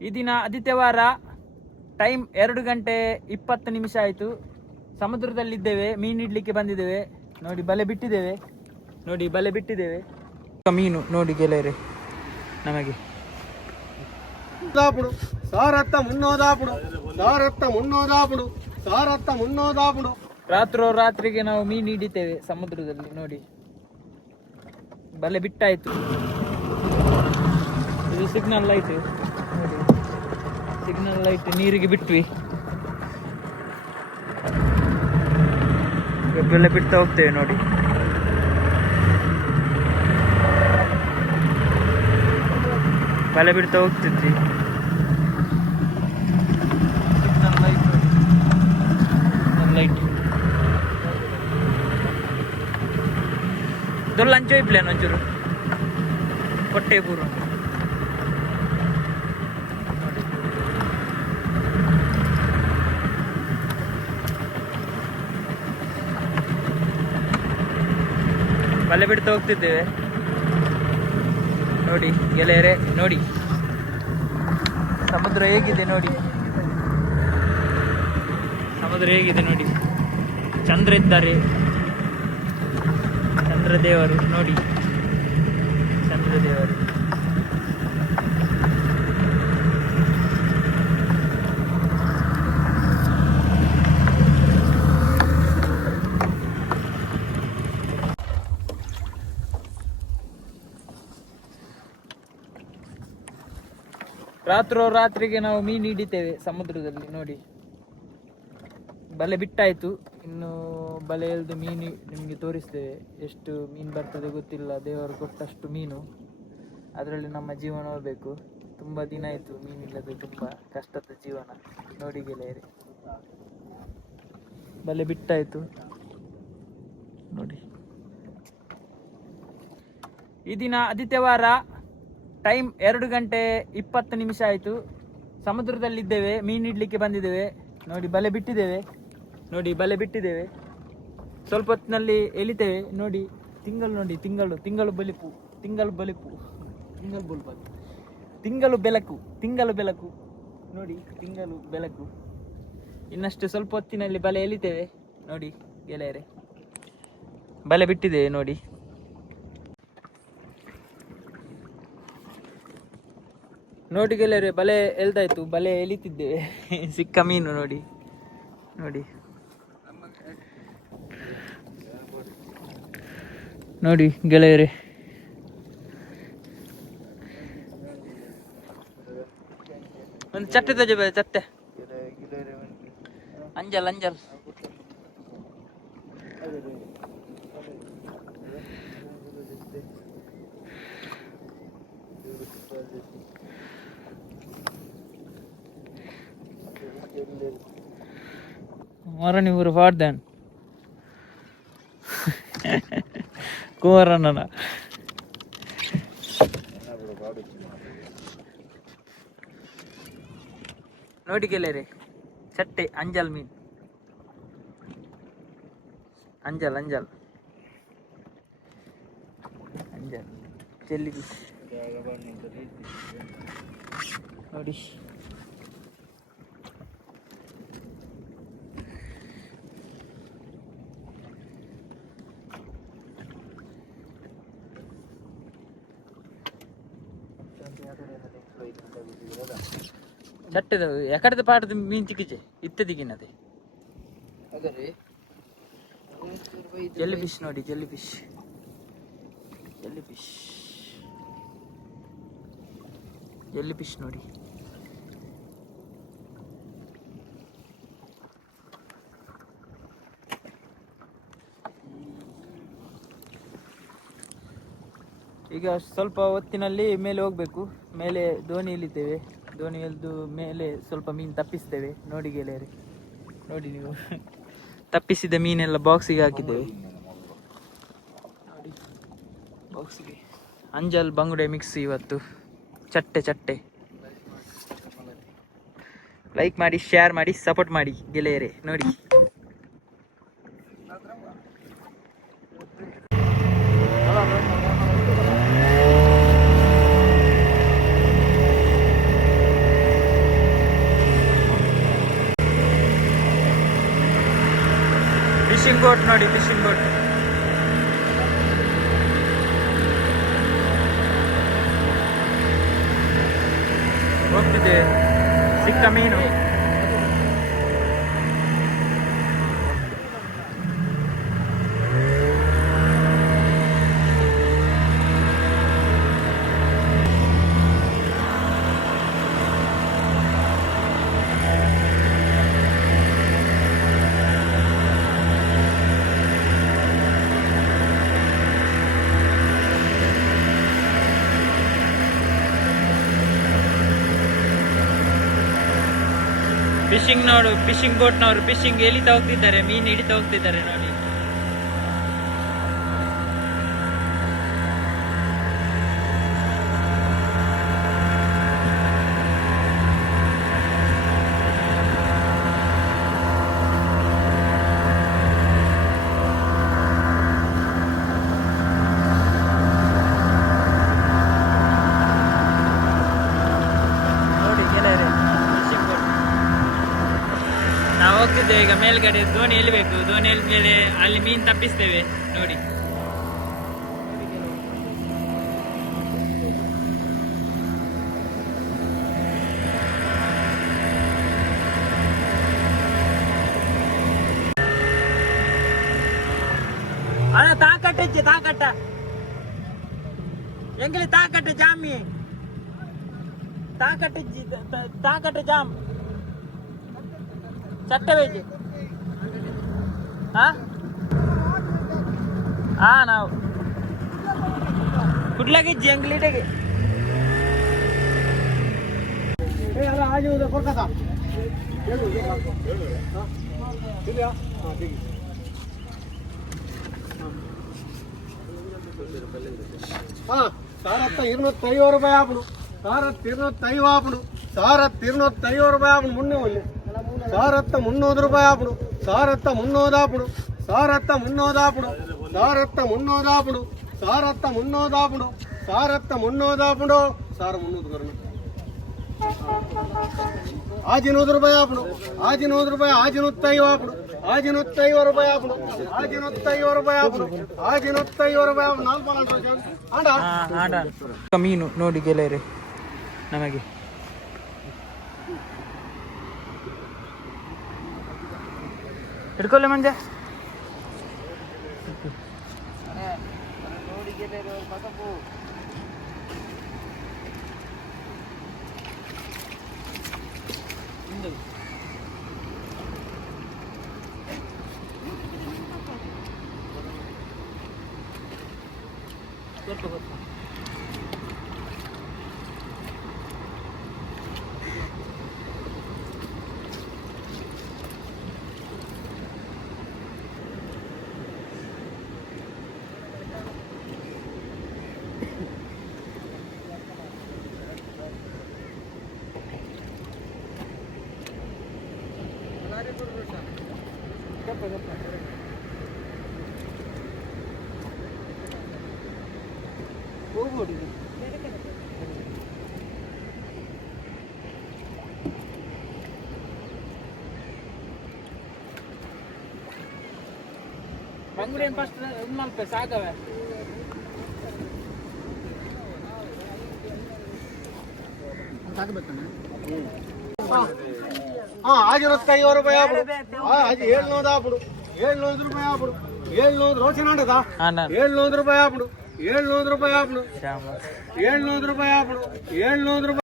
ಈ ದಿನ ಆದಿತ್ಯವಾರ, ಟೈಮ್ 2:20 ಆಯಿತು. ಸಮುದ್ರದಲ್ಲಿದ್ದೇವೆ, ಮೀನು ಇಡ್ಲಿಕ್ಕೆ ಬಂದಿದ್ದೇವೆ. ನೋಡಿ ಬಲೆ ಬಿಟ್ಟಿದ್ದೇವೆ, ನೋಡಿ ಬಲೆ ಬಿಟ್ಟಿದ್ದೇವೆ. ಮೀನು ನೋಡಿ ಗೆಳೆಯರೆ, ನಮಗೆ ರಾತ್ರಿಗೆ ನಾವು ಮೀನು ಹಿಡಿತೇವೆ ಸಮುದ್ರದಲ್ಲಿ. ನೋಡಿ ಬಲೆ ಬಿಟ್ಟಾಯ್ತು. ಇದು ಸಿಗ್ನಲ್ ಲೈಟ್, ನೋಡಿ ಸಿಗ್ನಲ್ ಲೈಟ್ ನೀರಿಗೆ ಬಿಟ್ವಿ. ಬಲೆ ಬಿಡ್ತಾ ಹೋಗ್ತೇವೆ. ನೋಡಿ ಬಲೆ ಬಿಡ್ತಾ ಹೋಗ್ತಿದ್ವಿ. ಲೈಟ್ ದೊಲ್ಲ ಅಂಚೋ ಇಪ್ಲೇನು ಒಂಚೂರು ಹೊಟ್ಟೆ ಪೂರು. ಬಲೆ ಬಿಡ್ತಾ ಹೋಗ್ತಿದ್ದೇವೆ. ನೋಡಿ ಗೆಳೆಯರೆ, ನೋಡಿ ಸಮುದ್ರ ಹೇಗಿದೆ, ನೋಡಿ ಸಮುದ್ರ ಹೇಗಿದೆ ನೋಡಿ. ಚಂದ್ರ ಇದ್ದಾರೆ, ಚಂದ್ರದೇವರು ನೋಡಿ, ಚಂದ್ರದೇವರು. ರಾತ್ರಿಗೆ ನಾವು ಮೀನು ಹಿಡಿತೇವೆ ಸಮುದ್ರದಲ್ಲಿ. ನೋಡಿ ಬಲೆ ಬಿಟ್ಟಾಯ್ತು, ಇನ್ನು ಬಲೆ ಎಳೆದು ಮೀನು ನಿಮಗೆ ತೋರಿಸ್ತೇವೆ. ಎಷ್ಟು ಮೀನು ಬರ್ತದೆ ಗೊತ್ತಿಲ್ಲ, ದೇವರು ಕೊಟ್ಟಷ್ಟು ಮೀನು. ಅದರಲ್ಲಿ ನಮ್ಮ ಜೀವನ ಹೋಗ್ಬೇಕು. ತುಂಬ ದಿನ ಆಯಿತು ಮೀನಿಲ್ಲದೆ, ತುಂಬ ಕಷ್ಟದ ಜೀವನ. ನೋಡಿ ಗೆಳೆಯರೆ, ಬಲೆ ಬಿಟ್ಟಾಯ್ತು ನೋಡಿ. ಈ ದಿನ ಆದಿತ್ಯವಾರ, ಟೈಮ್ 2:20 ಆಯಿತು. ಸಮುದ್ರದಲ್ಲಿದ್ದೇವೆ, ಮೀನು ಇಡ್ಲಿಕ್ಕೆ ಬಂದಿದ್ದೇವೆ. ನೋಡಿ ಬಲೆ ಬಿಟ್ಟಿದ್ದೇವೆ, ನೋಡಿ ಬಲೆ ಬಿಟ್ಟಿದ್ದೇವೆ. ಸ್ವಲ್ಪ ಹೊತ್ತಿನಲ್ಲಿ ಎಳಿತೇವೆ. ನೋಡಿ ತಿಂಗಳು, ನೋಡಿ ತಿಂಗಳು ಬಲಿಪು, ತಿಂಗಳು ಬಲಿಪು, ತಿಂಗಳು ಬೆಳಕು ನೋಡಿ, ತಿಂಗಳು ಬೆಳಕು. ಇನ್ನಷ್ಟು ಸ್ವಲ್ಪ ಹೊತ್ತಿನಲ್ಲಿ ಬಲೆ ಎಳಿತೇವೆ. ನೋಡಿ ಗೆಳೆಯರೆ, ಬಲೆ ಬಿಟ್ಟಿದ್ದೇವೆ. ನೋಡಿ ನೋಡಿ ಗೆಳೆಯರೆ, ಬಲೆ ಎಳ್ದಾಯ್ತು, ಬಲೆ ಎಳಿತಿದ್ದೇವೆ. ಸಿಕ್ಕ ಮೀನು ನೋಡಿ, ನೋಡಿ ನೋಡಿ ಗೆಳೆಯರೆ. ಒಂದು ಚಟ್ಟೆ ತಜಬ, ಚಟ್ಟೆ ಅಂಜಲ್ ಮರಣಿ ಊರು ಫಾಡ್ದಾನ್ ಕುಮಾರಣ್ಣ. ನೋಡಿ ಗೆಳೆಯರೆ, ಚಟ್ಟೆ ಅಂಜಲ್ ಮೀನ್, ಅಂಜಲ್ ಚೆಲ್ಲಿ ನೋಡಿ. ಚಟ್ಟೆದ ಎಕಡದ ಪಾಟದ ಮೀನ್ ಚಿಕ್ಕಿಚೆ ಇತ್ತದಿಗಿನದೆ ಜೆಲ್ಲಿ ಫಿಶ್ ನೋಡಿ, ಜೆಲ್ಲಿ ಫಿಶ್ ನೋಡಿ. ಈಗ ಸ್ವಲ್ಪ ಹೊತ್ತಿನಲ್ಲಿ ಮೇಲೆ ಹೋಗ್ಬೇಕು. ಮೇಲೆ ದೋಣಿ ಎಳಿತೇವೆ. ದೋಣಿ ಎಳೆದು ಮೇಲೆ ಸ್ವಲ್ಪ ಮೀನು ತಪ್ಪಿಸ್ತೇವೆ. ನೋಡಿ ಗೆಳೆಯರೆ, ನೋಡಿ ನೀವು ತಪ್ಪಿಸಿದ ಮೀನೆಲ್ಲ ಬಾಕ್ಸಿಗೆ ಹಾಕಿದ್ದೇವೆ. ನೋಡಿ ಬಾಕ್ಸಿಗೆ. ಅಂಜಲ್ ಬಂಗುಡೆ ಮಿಕ್ಸ್ ಇವತ್ತು. ಚಟ್ಟೆ ಲೈಕ್ ಮಾಡಿ, ಶೇರ್ ಮಾಡಿ, ಸಪೋರ್ಟ್ ಮಾಡಿ ಗೆಳೆಯರೆ. ನೋಡಿ ಫಿಶಿಂಗ್ ಬೋಟ್ ನೋಡಿ, ಫಿಶಿಂಗ್ ಬೋಟ್ ಹೋಗ್ತಿದೆ. ಸಿಕ್ಕ ಮೀನು. ಫಿಶಿಂಗ್ ನೋಡು, ಫಿಶಿಂಗ್ ಬೋಟ್ನವರು ಫಿಶಿಂಗ್ ಎಳಿತಾ ಹೋಗ್ತಿದ್ದಾರೆ, ಮೀನು ಹಿಡಿತಾ ಹೋಗ್ತಿದ್ದಾರೆ ನೋಡಿ. ನಾವು ಹೋಗ್ತಿದ್ದೇವೆ ಈಗ ಮೇಲ್ಗಡೆ, ದೋಣಿ ಎಲ್ಲಿಬೇಕು, ದೋಣಿ ಎಲ್ಲಿದ ಮೇಲೆ ಅಲ್ಲಿ ಮೀನು ತಪ್ಪಿಸ್ತೇವೆ ನೋಡಿ. ಅಣ್ಣ ತಾಕಟ್ಟೆ ತಾಕಟ್ಟ ಎಂಗ್ಲಿ ತಾಕಟ್ಟೆ ಜಾಮಿ ತಾಕಟ್ಟೆ ಜಾಮ್ ಚಟ್ಟೆ ಬೇಜಿ. ಹಾ ನಾವು ಕುಡ್ಲಾಗಿಜ್ಜಿ ಅಂಗ್ಲಿಟೆಗೆ సారత్త 250 రూపాయ ఆపుడు, సారత్ 250 ఆపుడు, సారత్ 250 రూపాయ ఆపుడు, మున్నే ఒళ్ళి సారత్త 300 రూపాయ ఆపుడు, సారత్త 300 ఆపుడు, సారత్త 300 ఆపుడు, సారత్త 300 ఆపుడు, సారత్త 300 ఆపుడు, సారత్త 300 ఆపుడు, సార 300 కరుణ आज 100 ರೂಪಾಯಿ ಆಪಡು, आज 100 ರೂಪಾಯಿ, आज 150 ಆಪಡು, आज 150 ರೂಪಾಯಿ ಆಪಡು, आज 150 ರೂಪಾಯಿ ಆಪಡು, आज 150 ರೂಪಾಯಿ ಆಪಡು. 4 ಪಾಲ ಆಡ ಮೀನು ನೋಡಿ ಗೆಳೆಯರೆ, ನಮಗೆ ಹಿಡ್ಕೊಳ್ಳಿ ಮಂಜ. ನೋಡಿ ಗೆಳೆಯರು ಕಸಬು ಬಂಗುಡೆ ಫಸ್ಟ್ ಮಲ್ಪ ಸಾಕವೆ. आज 150 ರೂಪಾಯಿ ಆಪಡು, आज 700 ಆಪಡು, 700 ರೂಪಾಯಿ ಆಪಡು, 700 ರೋಚನ ಆಡದ 700 ರೂಪಾಯಿ ಆಪಡು, 700 ರೂಪಾಯಿ ಆಪಡು, 700 ರೂಪಾಯಿ ಆಪಡು, 700 ರೂಪಾಯಿ